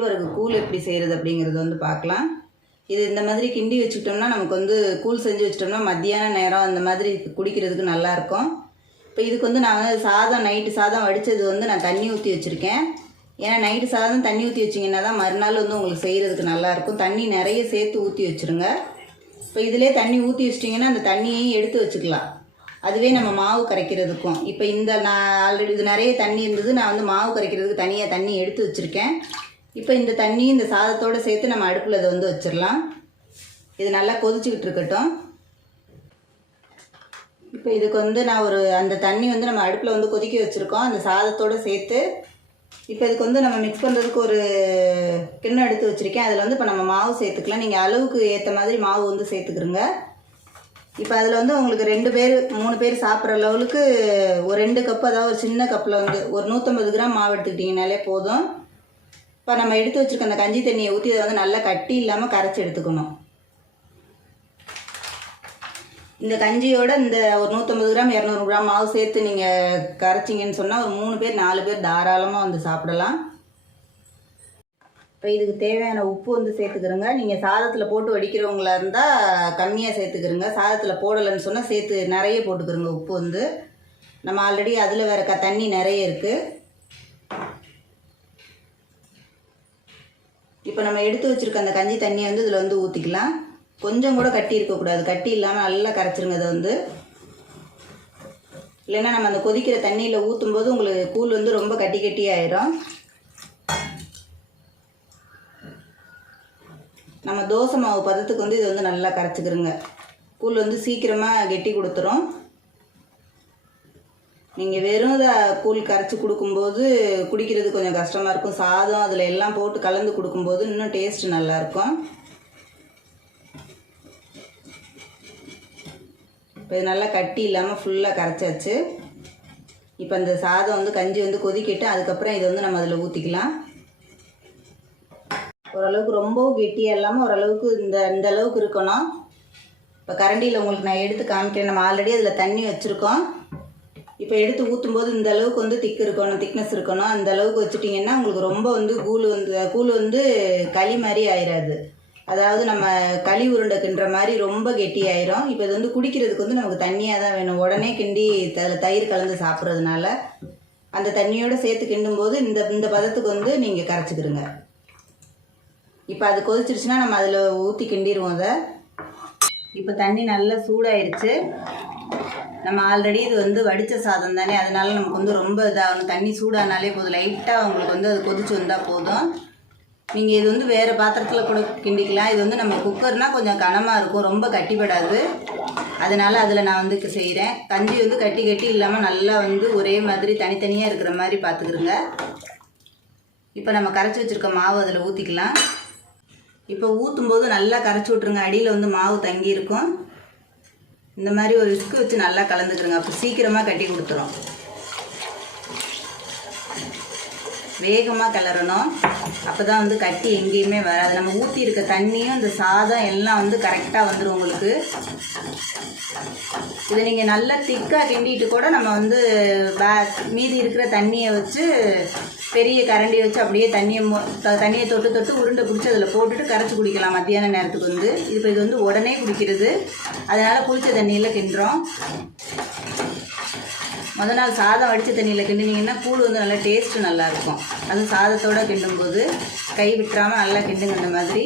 கேழ்வரகு கூழ் எப்படி செய்கிறது அப்படிங்கிறது வந்து பார்க்கலாம். இது இந்த மாதிரி கிண்டி வச்சுக்கிட்டோம்னா நமக்கு வந்து கூழ் செஞ்சு வச்சிட்டோம்னா மத்தியான நேரம் அந்த மாதிரி குடிக்கிறதுக்கு நல்லாயிருக்கும் இப்போ இதுக்கு வந்து நான் வந்து சாதம் நைட்டு சாதம் வடித்தது வந்து நான் தண்ணி ஊற்றி வச்சுருக்கேன். ஏன்னா நைட்டு சாதம் தண்ணி ஊற்றி வச்சிங்கன்னா தான் மறுநாள் வந்து உங்களுக்கு செய்கிறதுக்கு நல்லாயிருக்கும் தண்ணி நிறைய சேர்த்து ஊற்றி வச்சுருங்க. இப்போ இதிலே தண்ணி ஊற்றி வச்சிட்டிங்கன்னா அந்த தண்ணியையும் எடுத்து வச்சுக்கலாம். அதுவே நம்ம மாவு கரைக்கிறதுக்கும். இப்போ இந்த நான் ஆல்ரெடி இது நிறைய தண்ணி இருந்தது. நான் வந்து மாவு கரைக்கிறதுக்கு தனியாக தண்ணி எடுத்து வச்சுருக்கேன். இப்போ இந்த தண்ணி இந்த சாதத்தோடு சேர்த்து நம்ம அடுப்பில் இதை வந்து வச்சிடலாம் இது நல்லா கொதிச்சுக்கிட்டு இருக்கட்டும். இப்போ இதுக்கு வந்து நான் ஒரு அந்த தண்ணி வந்து நம்ம அடுப்பில் வந்து கொதிக்க வச்சுருக்கோம். அந்த சாதத்தோடு சேர்த்து இப்போ இதுக்கு வந்து நம்ம மிக்ஸ் பண்ணுறதுக்கு ஒரு கிண்ணம் எடுத்து வச்சுருக்கேன். அதில் வந்து இப்போ நம்ம மாவு சேர்த்துக்கலாம். நீங்கள் அளவுக்கு ஏற்ற மாதிரி மாவு வந்து சேர்த்துக்கிறோங்க இப்போ அதில் வந்து உங்களுக்கு ரெண்டு பேர் மூணு பேர் சாப்பிட்ற லெவலுக்கு ஒரு ரெண்டு கப்பு அதாவது ஒரு சின்ன கப்பில் வந்து ஒரு நூற்றம்பது கிராம் மாவு எடுத்துக்கிட்டிங்கனாலே போதும். இப்போ நம்ம எடுத்து வச்சுருக்க அந்த கஞ்சி தண்ணியை ஊற்றி அதை வந்து நல்லா கட்டி இல்லாமல் கரைச்சி எடுத்துக்கணும். இந்த கஞ்சியோட இந்த ஒரு நூற்றம்பது கிராம் இரநூறு கிராம் மாவு சேர்த்து நீங்கள் கரைச்சிங்கன்னு சொன்னால் ஒரு மூணு பேர் நாலு பேர் தாராளமாக வந்து சாப்பிடலாம். இப்போ இதுக்கு தேவையான உப்பு வந்து சேர்த்துக்கிறோங்க. நீங்கள் சாதத்தில் போட்டு வடிக்கிறவங்களா இருந்தால் கம்மியாக சேர்த்துக்கிறோங்க. சாதத்தில் போடலைன்னு சொன்னால் சேர்த்து நிறைய போட்டுக்கிறோங்க உப்பு வந்து. நம்ம ஆல்ரெடி அதில் வேற க தண்ணி நிறைய இருக்குது இப்போ நம்ம எடுத்து வச்சுருக்க அந்த கஞ்சி தண்ணியை வந்து இதில் வந்து ஊற்றிக்கலாம் கொஞ்சம் கூட கட்டி இருக்கக்கூடாது கட்டி இல்லாமல் நல்லா கரைச்சிருங்க அதை வந்து. இல்லைன்னா நம்ம அந்த கொதிக்கிற தண்ணியில் ஊற்றும்போது உங்களுக்கு கூழ் வந்து ரொம்ப கட்டி கட்டி ஆயிரும். நம்ம தோசை மாவு பதத்துக்கு வந்து இது வந்து நல்லா கரைச்சிக்கிறோங்க கூழ் வந்து சீக்கிரமாக கெட்டி கொடுத்துரும். நீங்கள் வெறும் இதை கூழ் கரைச்சி கொடுக்கும்போது குடிக்கிறது கொஞ்சம் கஷ்டமாக இருக்கும். சாதம் அதில் எல்லாம் போட்டு கலந்து கொடுக்கும்போது இன்னும் டேஸ்ட் நல்லாயிருக்கும் இப்போ இது நல்லா கட்டி இல்லாமல் ஃபுல்லாக கரைச்சாச்சு. இப்போ அந்த சாதம் வந்து கஞ்சி வந்து கொதிக்கிட்டு அதுக்கப்புறம் இதை வந்து நம்ம அதில் ஊற்றிக்கலாம் ஓரளவுக்கு ரொம்பவும் கெட்டியாக இல்லாமல் ஓரளவுக்கு இந்த இந்த அளவுக்கு இருக்கணும். இப்போ கரண்டியில் உங்களுக்கு நான் எடுத்து காமிக்கிறேன். நம்ம ஆல்ரெடி அதில் தண்ணி வச்சுருக்கோம். இப்போ எடுத்து ஊற்றும்போது இந்த அளவுக்கு வந்து திக்கு இருக்கணும் திக்னஸ் இருக்கணும். அந்த அளவுக்கு வச்சுட்டிங்கன்னா உங்களுக்கு ரொம்ப வந்து கூழ் வந்து கூழ் வந்து களி மாதிரி ஆயிடாது அதாவது நம்ம களி உருண்டை கிண்டுற மாதிரி ரொம்ப கெட்டி ஆயிரும். இப்போ இது வந்து குடிக்கிறதுக்கு வந்து நமக்கு தண்ணியாக தான் வேணும். உடனே கிண்டி அதில் தயிர் கலந்து சாப்பிட்றதுனால அந்த தண்ணியோடு சேர்த்து கிண்டும் போது இந்த இந்த பதத்துக்கு வந்து நீங்கள் கரைச்சிக்கிறங்க இப்போ அது கொதிச்சிருச்சுன்னா நம்ம அதில் ஊற்றி கிண்டிடுவோம் அதை. இப்போ தண்ணி நல்லா சூடாயிருச்சு. நம்ம ஆல்ரெடி இது வந்து வடித்த சாதம் தானே அதனால நமக்கு வந்து ரொம்ப இதாகும் தண்ணி சூடானாலே போதும். லைட்டாக உங்களுக்கு வந்து அது கொதிச்சு வந்தால் போதும். நீங்கள் இது வந்து வேறு பாத்திரத்தில் கூட கிண்டிக்கலாம். இது வந்து நம்ம குக்கர்னால் கொஞ்சம் கனமாக இருக்கும் ரொம்ப கட்டிப்படாது. அதனால் அதில் நான் வந்து செய்கிறேன் கஞ்சி வந்து கட்டி கட்டி இல்லாமல் நல்லா வந்து ஒரே மாதிரி தனித்தனியாக இருக்கிற மாதிரி பார்த்துக்கிருங்க இப்போ நம்ம கரைச்சி வச்சுருக்க மாவு அதில் ஊற்றிக்கலாம் இப்போ ஊற்றும் போது நல்லா கரைச்சி விட்ருங்க அடியில் வந்து மாவு தங்கியிருக்கும். இந்த மாதிரி ஒரு விஸ்கு வச்சு நல்லா கலந்துக்கிறோங்க. அப்போ சீக்கிரமாக கட்டி கொடுத்துரும். வேகமாக கிளறணும். அப்போ தான் வந்து கட்டி எங்கேயுமே வராது. நம்ம ஊற்றி இருக்க தண்ணியும் இந்த சாதம் எல்லாம் வந்து கரெக்டாக வந்துடும் உங்களுக்கு. இதை நீங்கள் நல்லா திக்காக கிண்டிட்டு கூட நம்ம வந்து பே மீதி இருக்கிற தண்ணியை வச்சு பெரிய கரண்டி வச்சு அப்படியே தண்ணியை மொ தண்ணியை தொட்டு தொட்டு உருண்டை பிடிச்சி அதில் போட்டுட்டு கரைச்சி குடிக்கலாம் மத்தியான நேரத்துக்கு வந்து. இப்போ இது வந்து உடனே குடிக்கிறது. அதனால் புளிச்ச தண்ணியில் கிண்டுறோம். முதல் நாள் சாதம் வடித்த தண்ணியில் கிண்டினீங்கன்னா கூழ் வந்து நல்லா டேஸ்ட்டு நல்லாயிருக்கும். அது சாதத்தோடு கிண்டும்போது கை விட்டுறாமல் நல்லா கிண்டுங்க இந்த மாதிரி.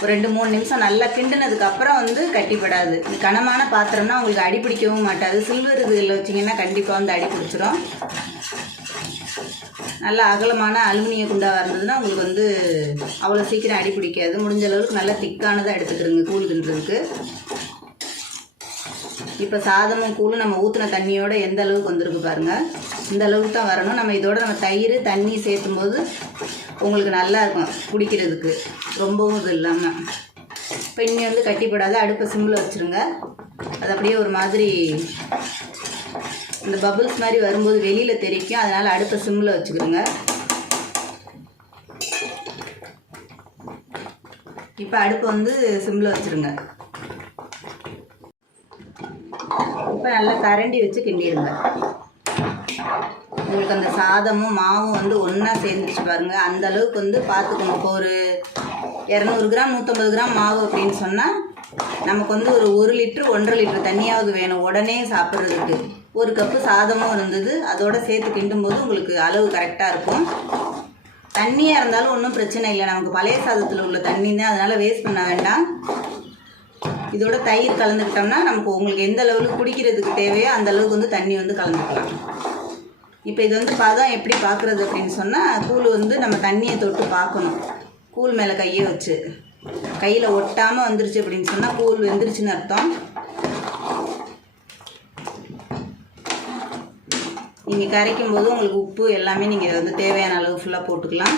ஒரு ரெண்டு மூணு நிமிஷம் நல்லா கிண்டினதுக்கப்புறம் வந்து கட்டிப்படாது. கனமான பாத்திரம்னா உங்களுக்கு அடி பிடிக்கவும் மாட்டாது. சில்வர் இதில் வச்சிங்கன்னா கண்டிப்பாக வந்து அடி பிடிச்சிரும். நல்ல அகலமான அலுமினிய குண்டாவாக இருந்ததுன்னா உங்களுக்கு வந்து அவ்வளோ சீக்கிரம் அடி பிடிக்காது. முடிஞ்ச அளவுக்கு நல்லா திக்கானதாக எடுத்துக்கிறோங்க கூழ் கிண்டுறதுக்கு இப்போ சாதமும் கூழும் நம்ம ஊற்றின தண்ணியோடு எந்த அளவுக்கு வந்திருக்கு பாருங்கள் இந்த அளவுக்கு தான் வரணும். நம்ம இதோட நம்ம தயிர் தண்ணி சேர்த்தும் போது உங்களுக்கு நல்லா இருக்கும் குடிக்கிறதுக்கு. ரொம்பவும் இது இல்லாமல் இப்போ இனி வந்து கட்டிப்படாத அடுப்பை சிம்மில் வச்சுருங்க. அது அப்படியே ஒரு மாதிரி இந்த பபுள்ஸ் மாதிரி வரும்போது வெளியில் தெரிக்கும். அதனால் அடுப்பை சிம்மில் வச்சுக்கிறோங்க இப்போ அடுப்பை வந்து சிம்மில் வச்சுருங்க. இப்போ நல்லா கரண்டி வச்சு கிண்டிடுங்க. உங்களுக்கு அந்த சாதமும் மாவும் வந்து ஒன்றா சேர்ந்துச்சு பாருங்கள் அந்த அளவுக்கு வந்து பார்த்துக்கணும் இப்போ ஒரு இரநூறு கிராம் நூற்றம்பது கிராம் மாவு அப்படின்னு சொன்னால் நமக்கு வந்து ஒரு ஒரு லிட்ரு ஒன்றரை லிட்டர் தண்ணியாவது வேணும். உடனே சாப்பிட்றதுக்கு. ஒரு கப்பு சாதமும் இருந்தது. அதோட சேர்த்து கிண்டும் போது உங்களுக்கு அளவு கரெக்டாக இருக்கும். தண்ணியாக இருந்தாலும் ஒன்றும் பிரச்சனை இல்லை. நமக்கு பழைய சாதத்தில் உள்ள தண்ணி தான். அதனால் வேஸ்ட் பண்ண வேண்டாம். இதோட தயிர் கலந்துக்கிட்டோம்னா நமக்கு உங்களுக்கு எந்த அளவுக்கு குடிக்கிறதுக்கு தேவையோ அந்த அளவுக்கு வந்து தண்ணி வந்து கலந்துக்கலாம். இப்போ இது வந்து பதம் எப்படி பார்க்குறது அப்படின்னு சொன்னால் கூழ் வந்து நம்ம தண்ணியை தொட்டு பார்க்கணும். கூழ் மேலே கையை வச்சு. கையில் ஒட்டாமல் வந்துருச்சு அப்படின்னு சொன்னால் கூழ் வெந்துருச்சுன்னு அர்த்தம். நீங்கள் கரைக்கும் போது உங்களுக்கு உப்பு எல்லாமே நீங்கள் வந்து தேவையான அளவு ஃபுல்லாக போட்டுக்கலாம்.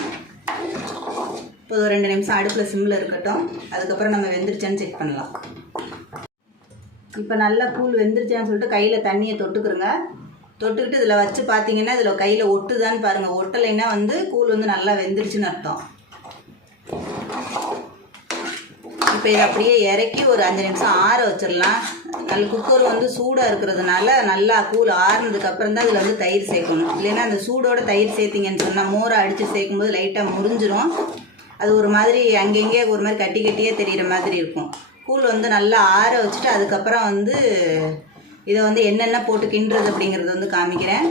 இப்போ ஒரு ரெண்டு நிமிஷம் அடுப்பில் சிம்மில் இருக்கட்டும். அதுக்கப்புறம் நம்ம வெந்துருச்சான்னு செக் பண்ணலாம். இப்போ நல்லா கூழ் வெந்துருச்சான்னு சொல்லிட்டு கையில் தண்ணியை தொட்டுக்கிறோங்க தொட்டுக்கிட்டு இதில் வச்சு பார்த்தீங்கன்னா இதில் கையில் ஒட்டுதான்னு பாருங்கள் ஒட்டலைன்னா வந்து கூழ் வந்து நல்லா வெந்துருச்சுன்னு அர்த்தம். இப்போ இதை அப்படியே இறக்கி ஒரு அஞ்சு நிமிஷம் ஆற வச்சிடலாம். நல்ல குக்கர் வந்து சூடாக இருக்கிறதுனால நல்லா கூழ் ஆறுனதுக்கப்புறம் தான் இதில் வந்து தயிர் சேர்க்கணும். இல்லைன்னா அந்த சூடோட தயிர் சேர்த்திங்கன்னு சொன்னால் மோரை அடித்து சேர்க்கும்போது லைட்டாக முறிஞ்சிரும். அது ஒரு மாதிரி அங்கங்கே ஒரு மாதிரி கட்டி கட்டியே தெரிகிற மாதிரி இருக்கும். கூழ் வந்து நல்லா ஆற வச்சுட்டு அதுக்கப்புறம் வந்து இதை வந்து என்னென்ன போட்டு கிண்டுறது அப்படிங்கிறத வந்து காமிக்கிறேன்.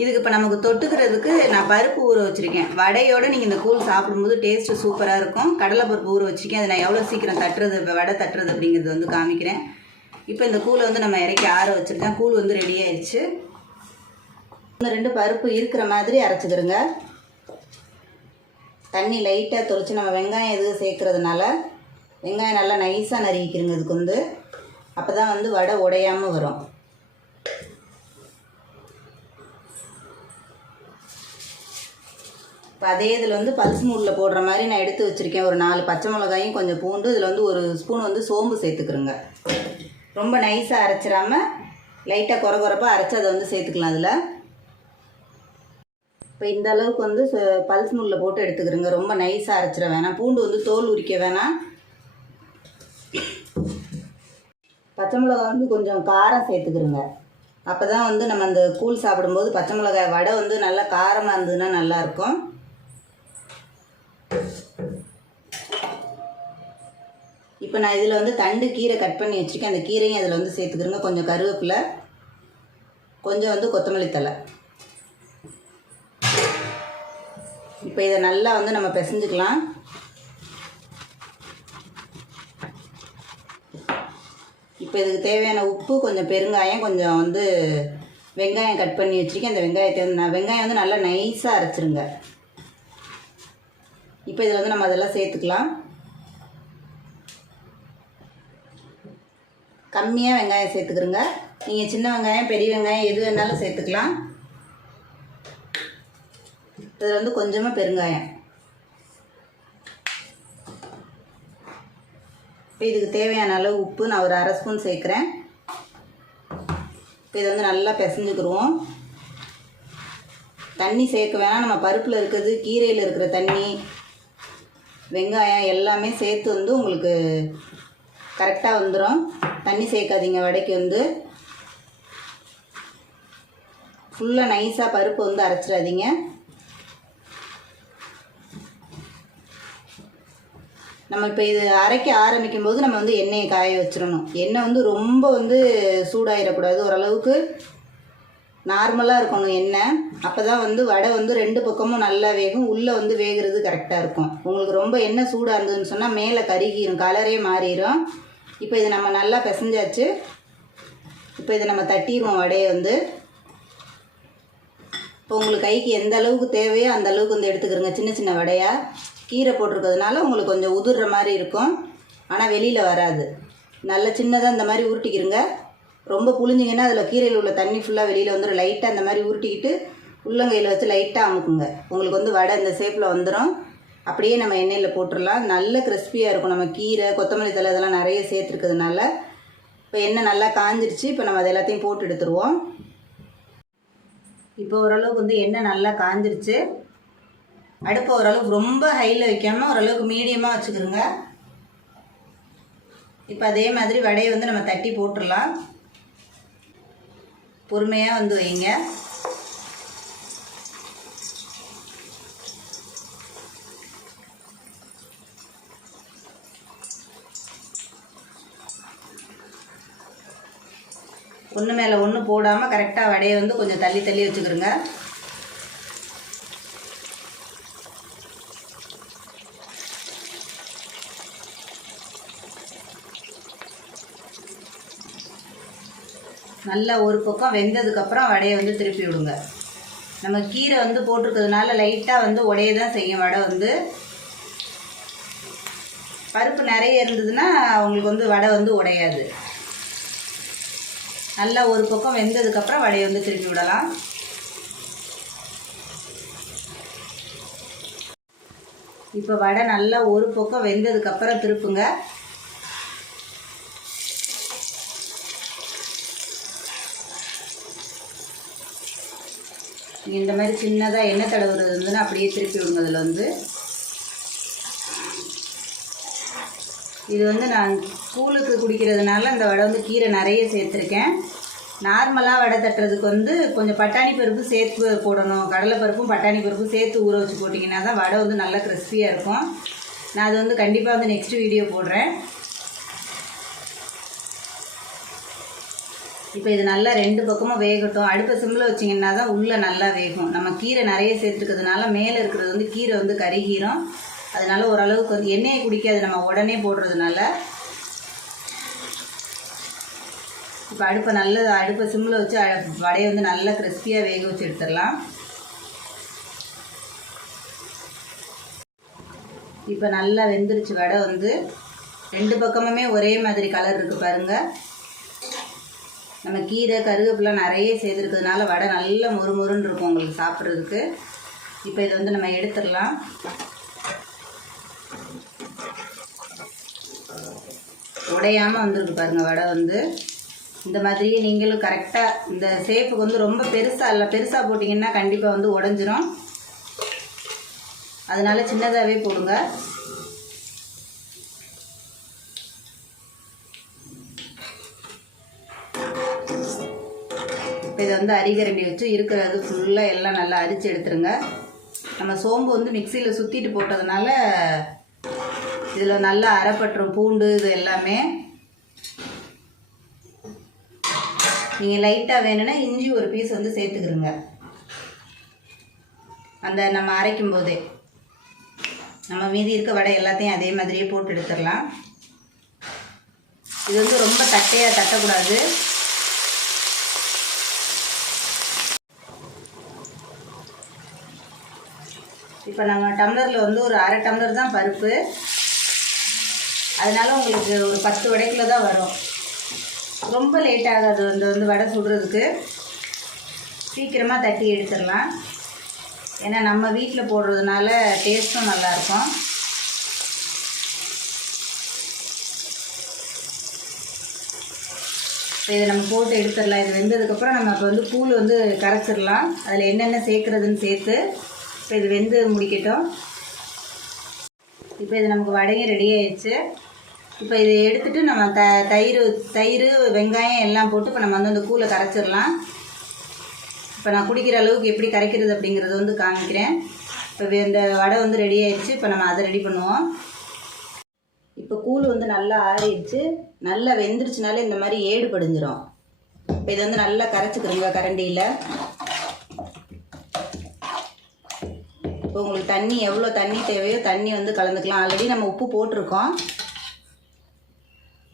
இதுக்கு இப்போ நமக்கு தொட்டுக்கிறதுக்கு நான் பருப்பு ஊற வச்சுருக்கேன். வடையோடு நீங்கள் இந்த கூழ் சாப்பிடும்போது டேஸ்ட்டு சூப்பராக இருக்கும். கடலை பருப்பு ஊற வச்சுருக்கேன். அதை நான் எவ்வளோ சீக்கிரம் தட்டுறது இப்போ வடை தட்டுறது அப்படிங்கிறது வந்து காமிக்கிறேன். இப்போ இந்த கூழை வந்து நம்ம இறக்கி ஆற வச்சுருக்கேன். கூழ் வந்து ரெடி ஆயிடுச்சு. இந்த ரெண்டு பருப்பு இருக்கிற மாதிரி அரைச்சிக்கிறோங்க. தண்ணி லைட்டாக தொளிச்சு நம்ம வெங்காயம் எதுவும் சேர்க்கறதுனால வெங்காயம் நல்லா நைஸாக நறுக்கிக்கிறோங்க இதுக்கு வந்து. அப்போ தான் வந்து வடை உடையாமல் வரும். இப்போ அதே இதில் வந்து பல்ஸ் மூடில் போடுற மாதிரி நான் எடுத்து வச்சுருக்கேன். ஒரு நாலு பச்சை மிளகாயும் கொஞ்சம் பூண்டு இதில் வந்து ஒரு ஸ்பூன் வந்து சோம்பு சேர்த்துக்கிறோங்க. ரொம்ப நைஸாக அரைச்சிடாம லைட்டாக குறை குறைப்பாக அரைச்சி அதை வந்து சேர்த்துக்கலாம் அதில். இப்போ இந்த அளவுக்கு வந்து ச- பல்ஸ் மூடில் போட்டு எடுத்துக்கிறோங்க. ரொம்ப நைஸாக அரைச்சிட வேணாம். பூண்டு வந்து தோல் உரிக்க வேணாம். பச்சை மிளகாய் வந்து கொஞ்சம் காரம் சேர்த்துக்கிறோங்க. அப்போ தான் வந்து நம்ம அந்த கூழ் சாப்பிடும்போது பச்சை மிளகாய் வடை வந்து நல்லா காரமாக இருந்ததுன்னா நல்லாயிருக்கும் இப்போ நான் இதில் வந்து தண்டு கீரை கட் பண்ணி வச்சுருக்கேன். அந்த கீரையும் அதில் வந்து சேர்த்துக்கிறோங்க. கொஞ்சம் கருவேப்பிலை கொஞ்சம் வந்து கொத்தமல்லி தழை. இப்போ இதை நல்லா வந்து நம்ம பிசைஞ்சுக்கலாம். இப்போ இதுக்கு தேவையான உப்பு கொஞ்சம் பெருங்காயம் கொஞ்சம் வந்து வெங்காயம் கட் பண்ணி வச்சுருக்கேன். அந்த வெங்காயத்தை வந்து நான் வெங்காயம் வந்து நல்லா நைஸாக அரைச்சிருங்க. இப்போ இதில் வந்து நம்ம அதெல்லாம் சேர்த்துக்கலாம். கம்மியாக வெங்காயம் சேர்த்துக்கிறோங்க. நீங்கள் சின்ன வெங்காயம் பெரிய வெங்காயம் எது வேணாலும் சேர்த்துக்கலாம். இதில் வந்து கொஞ்சமாக பெருங்காயம். இப்போ இதுக்கு தேவையான அளவு உப்பு நான் ஒரு அரை ஸ்பூன் சேர்க்குறேன். இப்போ இதை வந்து நல்லா பிசைஞ்சுக்கிடுவோம் தண்ணி சேர்க்க வேணாம். நம்ம பருப்பில் இருக்கிறது கீரையில் இருக்கிற தண்ணி வெங்காயம் எல்லாமே சேர்த்து வந்து உங்களுக்கு கரெக்டாக வந்துடும் தண்ணி சேர்க்காதீங்க வடைக்கு வந்து. ஃபுல்லாக நைஸாக பருப்பு வந்து அரைச்சிடாதீங்க. நம்ம இப்போ இது அரைக்க ஆரம்பிக்கும் போது நம்ம வந்து எண்ணெயை காய வச்சிடணும். எண்ணெய் வந்து ரொம்ப வந்து சூடாயிடக்கூடாது ஓரளவுக்கு நார்மலாக இருக்கணும் எண்ணெய். அப்போ தான் வந்து வடை வந்து ரெண்டு பக்கமும் நல்லா வேகும். உள்ளே வந்து வேகிறது கரெக்டாக இருக்கும். உங்களுக்கு ரொம்ப எண்ணெய் சூடாக இருந்ததுன்னு சொன்னால் மேலே கருகிரும் கலரே மாறிடும் இப்போ இது நம்ம நல்லா பிசைஞ்சாச்சு. இப்போ இதை நம்ம தட்டிடுவோம் வடையை வந்து. இப்போ உங்களுக்கு கைக்கு எந்த அளவுக்கு தேவையோ அந்த அளவுக்கு வந்து எடுத்துக்கிறோங்க சின்ன சின்ன வடையாக கீரை போட்டிருக்கிறதுனால உங்களுக்கு கொஞ்சம் உதிர்ற மாதிரி இருக்கும். ஆனால் வெளியில் வராது. நல்ல சின்னதாக இந்த மாதிரி உருட்டிக்கிறங்க. ரொம்ப புளிஞ்சிங்கன்னா அதில் கீரையில் உள்ள தண்ணி ஃபுல்லாக வெளியில் வந்துடும் லைட்டாக இந்த மாதிரி உருட்டிக்கிட்டு உள்ளங்கையில் வச்சு லைட்டாக அமுக்குங்க. உங்களுக்கு வந்து வடை இந்த ஷேப்பில் வந்துடும் அப்படியே நம்ம எண்ணெயில் போட்டுடலாம் நல்ல கிறிஸ்பியாக இருக்கும். நம்ம கீரை கொத்தமல்லி தழை இதெல்லாம் நிறைய சேர்த்துருக்கிறதுனால இப்போ எண்ணெய் நல்லா காஞ்சிருச்சு. இப்போ நம்ம அதை எல்லாத்தையும் போட்டு எடுத்துருவோம். இப்போ ஓரளவுக்கு வந்து எண்ணெய் நல்லா காஞ்சிருச்சு. அடுப்பை ஓரளவுக்கு ரொம்ப ஹையில் வைக்காமல் ஓரளவுக்கு மீடியமாக வச்சுக்கிறோங்க இப்போ அதே மாதிரி வடையை வந்து நம்ம தட்டி போட்டுடலாம் பொறுமையாக வந்து வைங்க. ஒன்று மேலே ஒன்று போடாமல் கரெக்டாக வடையை வந்து கொஞ்சம் தள்ளி தள்ளி வச்சுக்கிறோங்க நல்லா ஒரு பக்கம் வெந்ததுக்கப்புறம் வடையை வந்து திருப்பி விடுங்க. நம்ம கீரை வந்து போட்டிருக்கிறதுனால லைட்டாக வந்து உடைய தான் செய்யும். வடை வந்து பருப்பு நிறைய இருந்ததுன்னா அவங்களுக்கு வந்து வடை வந்து உடையாது. நல்லா ஒரு பக்கம் வெந்ததுக்கப்புறம் வடையை வந்து திருப்பி விடலாம். இப்போ வடை நல்லா ஒரு பக்கம் வெந்ததுக்கப்புறம் திருப்புங்க. இந்த மாதிரி சின்னதாக எண்ணெய் தடவுறது வந்துன்னா அப்படியே திருப்பி விடுங்க அதில் வந்து. இது வந்து நான் கூழுக்கு குடிக்கிறதுனால அந்த வடை வந்து கீரை நிறைய சேர்த்துருக்கேன். நார்மலாக வடை தட்டுறதுக்கு வந்து கொஞ்சம் பட்டாணி பருப்பு சேர்த்து போடணும். கடலை பருப்பும் பட்டாணி பருப்பும் சேர்த்து ஊற வச்சு போட்டிங்கன்னா தான் வடை வந்து நல்லா கிறிஸ்பியாக இருக்கும். நான் அது வந்து கண்டிப்பாக வந்து நெக்ஸ்ட் வீடியோ போடுறேன். இப்போ இது நல்லா ரெண்டு பக்கமும் வேகட்டும். அடுப்பை சிம்மில் வச்சிங்கன்னா தான் உள்ளே நல்லா வேகும். நம்ம கீரை நிறைய சேர்த்துருக்கிறதுனால மேலே இருக்கிறது வந்து கீரை வந்து கருகீரும். அதனால ஓரளவுக்கு வந்து எண்ணெயை குடிக்காது. நம்ம உடனே போடுறதுனால. இப்போ அடுப்பை நல்ல அடுப்பை சிம்மில் வச்சு வடையை வந்து நல்லா கிறிஸ்பியாக வேக வச்சு எடுத்துடலாம். இப்போ நல்லா வெந்துருச்சு வடை வந்து. ரெண்டு பக்கமுமே ஒரே மாதிரி கலர் இருக்குது பாருங்கள் நம்ம கீரை கருவேப்பிலை நிறைய சேர்த்துருக்கிறதுனால வடை நல்ல மொறுமொறுன்னு இருக்கும் உங்களுக்கு சாப்பிட்றதுக்கு. இப்போ இதை வந்து நம்ம எடுத்துடலாம். உடையாமல் வந்துருக்கு பாருங்கள் வடை வந்து. இந்த மாதிரி நீங்களும் கரெக்டாக இந்த சேப்புக்கு வந்து ரொம்ப பெருசாக இல்லை பெருசாக போட்டிங்கன்னா கண்டிப்பாக வந்து உடஞ்சிரும். அதனால சின்னதாகவே போடுங்க. இப்போ இதை வந்து அரிகரண்டி வச்சு இருக்கிறது ஃபுல்லாக எல்லாம் நல்லா அரித்து எடுத்துருங்க. நம்ம சோம்பு வந்து மிக்சியில் சுற்றிட்டு போட்டதுனால இதில் நல்லா அரைப்பட்டுரும் பூண்டு இது எல்லாமே. நீங்கள் லைட்டாக வேணும்னா இஞ்சி ஒரு பீஸ் வந்து சேர்த்துக்கிறோங்க அந்த நம்ம அரைக்கும் போதே. நம்ம மீதி இருக்க வடை எல்லாத்தையும் அதே மாதிரியே போட்டு எடுத்துடலாம். இது வந்து ரொம்ப தட்டையாக தட்டக்கூடாது. இப்போ நம்ம டம்ளரில் வந்து ஒரு அரை டம்ளர் தான் பருப்பு. அதனால் உங்களுக்கு ஒரு பத்து வடைக்குள்ளே தான் வரும். ரொம்ப லேட் ஆகாது அந்த வந்து வடை சுடுறதுக்கு. சீக்கிரமாக தட்டி எடுத்துடலாம். ஏன்னா நம்ம வீட்டில் போடுறதுனால டேஸ்ட்டும் நல்லாயிருக்கும் இப்போ இதை நம்ம போட்டு எடுத்துடலாம். இது வெந்ததுக்கப்புறம் நம்ம இப்போ வந்து கூழ் வந்து கரைச்சிடலாம். அதில் என்னென்ன சேர்க்குறதுன்னு சேர்த்து இப்போ இது வெந்து முடிக்கட்டும். இப்போ இது நமக்கு வடையும் ரெடி ஆயிடுச்சு. இப்போ இதை எடுத்துட்டு நம்ம த தயிர் தயிர் வெங்காயம் எல்லாம் போட்டு இப்போ நம்ம வந்து அந்த கூழை கரைச்சிடலாம். இப்போ நான் குடிக்கிற அளவுக்கு எப்படி கரைக்கிறது அப்படிங்கிறத வந்து காமிக்கிறேன். இப்போ வே- இந்த வடை வந்து ரெடி ஆயிடுச்சு. இப்போ நம்ம அதை ரெடி பண்ணுவோம். இப்போ கூழ் வந்து நல்லா ஆறிடுச்சு. நல்லா வெந்துருச்சுனாலே இந்த மாதிரி ஏடு படிஞ்சிடும் இப்போ இதை வந்து நல்லா கரைச்சிக்கிறோங்க கரண்டியில். இப்போ உங்களுக்கு தண்ணி எவ்வளோ தண்ணி தேவையோ தண்ணி வந்து கலந்துக்கலாம். ஆல்ரெடி நம்ம உப்பு போட்டிருக்கோம்.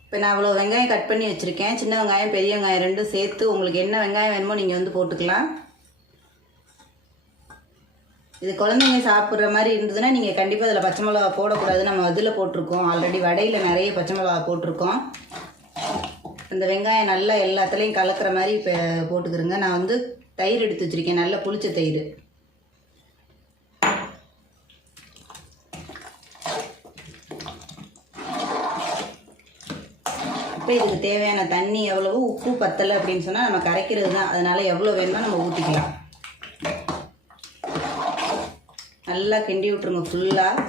இப்போ நான் அவ்வளோ வெங்காயம் கட் பண்ணி வச்சுருக்கேன். சின்ன வெங்காயம் பெரிய வெங்காயம் ரெண்டும் சேர்த்து உங்களுக்கு என்ன வெங்காயம் வேணுமோ நீங்கள் வந்து போட்டுக்கலாம். இது குழந்தைங்க சாப்பிட்ற மாதிரி இருந்ததுன்னா நீங்கள் கண்டிப்பாக அதில் பச்சை மிளகா போடக்கூடாது நம்ம அதில் போட்டிருக்கோம். ஆல்ரெடி வடையில் நிறைய பச்சை மிளகா போட்டிருக்கோம். இந்த வெங்காயம் நல்லா எல்லாத்துலேயும் கலக்கிற மாதிரி இப்போ போட்டுக்கிறோங்க. நான் வந்து தயிர் எடுத்து வச்சுருக்கேன். நல்ல புளிச்ச தயிர் இப்போ இதுக்கு தேவையான தண்ணி எவ்வளவு உப்பு பத்தலை அப்படின்னு சொன்னால் நம்ம கரைக்கிறது தான். அதனால் எவ்வளோ வேணுமோ நம்ம ஊற்றிக்கலாம் நல்லா கிண்டி விட்ருங்க ஃபுல்லாக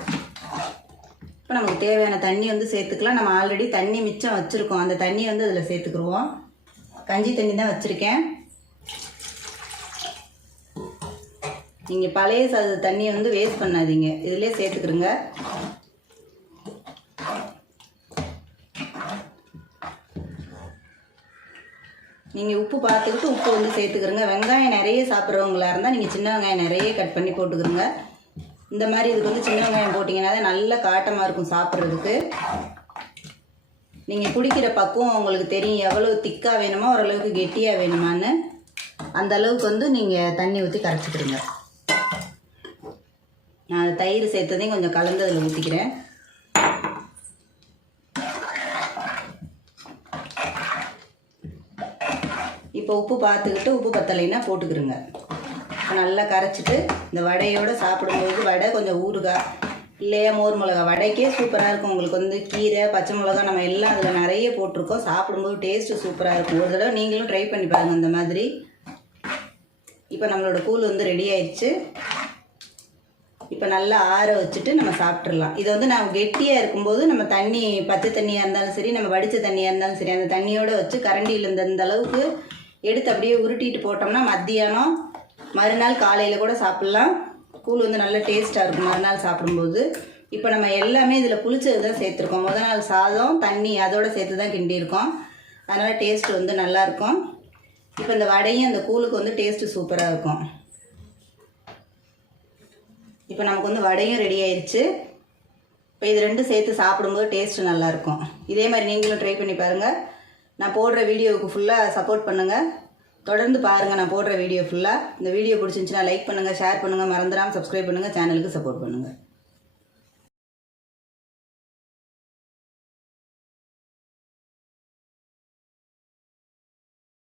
இப்போ நமக்கு தேவையான தண்ணி வந்து சேர்த்துக்கலாம். நம்ம ஆல்ரெடி தண்ணி மிச்சம் வச்சுருக்கோம். அந்த தண்ணியை வந்து அதில் சேர்த்துக்குருவோம். கஞ்சி தண்ணி தான் வச்சுருக்கேன். நீங்கள் பழைய சாத தண்ணியை வந்து வேஸ்ட் பண்ணாதீங்க. இதிலே சேர்த்துக்கிறோங்க நீங்கள் உப்பு பார்த்துக்கிட்டு உப்பு வந்து சேர்த்துக்கிறங்க. வெங்காயம் நிறைய சாப்பிட்றவங்களா இருந்தால் நீங்கள் சின்ன வெங்காயம் நிறைய கட் பண்ணி போட்டுக்கிறங்க. இந்த மாதிரி இதுக்கு வந்து சின்ன வெங்காயம் போட்டிங்கன்னா தான் நல்ல காட்டமாக இருக்கும் சாப்பிட்றதுக்கு. நீங்கள் குடிக்கிற பக்குவம் உங்களுக்கு தெரியும். எவ்வளோ திக்காக வேணுமோ ஓரளவுக்கு கெட்டியாக வேணுமான்னு. அந்த அளவுக்கு வந்து நீங்கள் தண்ணி ஊற்றி கரைச்சிக்கிறீங்க நான் தயிர் சேர்த்ததையும் கொஞ்சம் கலந்து அதில் ஊற்றிக்கிறேன் இப்போ உப்பு பார்த்துக்கிட்டு உப்பு பத்தலைன்னா போட்டுக்கிறோங்க நல்லா கரைச்சிட்டு இந்த வடையோடு சாப்பிடும்போது வடை கொஞ்சம் ஊறுகாய் இல்லையா மோர் மிளகா. வடைக்கே சூப்பராக இருக்கும். உங்களுக்கு வந்து கீரை பச்சை மிளகா நம்ம எல்லாம் அதில் நிறைய போட்டிருக்கோம். சாப்பிடும்போது டேஸ்ட்டு சூப்பராக இருக்கும். ஒரு தடவை நீங்களும் ட்ரை பண்ணி பாருங்கள் அந்த மாதிரி. இப்போ நம்மளோட கூழ் வந்து ரெடி ஆயிடுச்சு. இப்போ நல்லா ஆற வச்சுட்டு நம்ம சாப்பிட்றலாம் இதை வந்து நான் கெட்டியாக இருக்கும்போது நம்ம தண்ணி பச்சை தண்ணியாக இருந்தாலும் சரி நம்ம வடித்த தண்ணியாக இருந்தாலும் சரி அந்த தண்ணியோடு வச்சு கரண்டியில் இருந்த இந்த அளவுக்கு எடுத்து அப்படியே உருட்டிட்டு போட்டோம்னா மத்தியானம் மறுநாள் காலையில் கூட சாப்பிட்லாம். கூழ் வந்து நல்ல டேஸ்ட்டாக இருக்கும் மறுநாள் சாப்பிடும்போது. இப்போ நம்ம எல்லாமே இதில் புளிச்சது தான் சேர்த்துருக்கோம். முத நாள் சாதம் தண்ணி அதோடு சேர்த்து தான் கிண்டியிருக்கோம். அதனால் டேஸ்ட் வந்து நல்லாயிருக்கும். இப்போ இந்த வடையும் அந்த கூழுக்கு வந்து டேஸ்ட்டு சூப்பராக இருக்கும். இப்போ நமக்கு வந்து வடையும் ரெடி ஆயிடுச்சு இப்போ இது ரெண்டும் சேர்த்து சாப்பிடும்போது டேஸ்ட்டு நல்லாயிருக்கும். இதே மாதிரி நீங்களும் ட்ரை பண்ணி பாருங்கள் நான் போடுற வீடியோவுக்கு ஃபுல்லாக சப்போர்ட் பண்ணுங்கள் தொடர்ந்து பாருங்கள் நான் போடுற வீடியோ ஃபுல்லாக இந்த வீடியோ பிடிச்சிருந்துச்சுன்னா லைக் பண்ணுங்கள் ஷேர் பண்ணுங்கள் மறந்துடாமல் சப்ஸ்கிரைப் பண்ணுங்கள் சேனலுக்கு சப்போர்ட் பண்ணுங்கள்